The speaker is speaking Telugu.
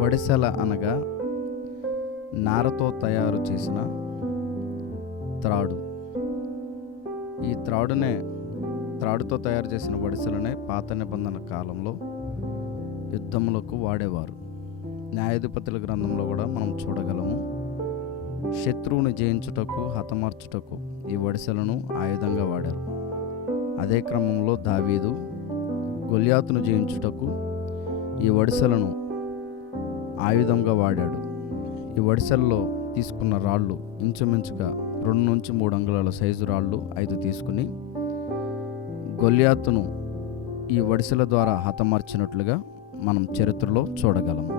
వడిసెల అనగా నారతో తయారు చేసిన త్రాడు. ఈ త్రాడుతో తయారు చేసిన వడిసెలనే పాత నిబంధన కాలంలో యుద్ధములకు వాడేవారు. న్యాయాధిపతుల గ్రంథంలో కూడా మనం చూడగలము. శత్రువుని జయించుటకు, హతమార్చుటకు ఈ వడిసెలను ఆయుధంగా వాడారు. అదే క్రమంలో దావీదు గొల్యాతును జయించుటకు ఈ వడిసెలను ఆయుధంగా వాడాడు. ఈ వడిసెల్లో తీసుకున్న రాళ్ళు ఇంచుమించుగా 2 నుంచి 3 అంగుళాల సైజు రాళ్ళు 5 తీసుకుని గొల్యాతును ఈ వడిసెల ద్వారా హతమార్చినట్లుగా మనం చరిత్రలో చూడగలము.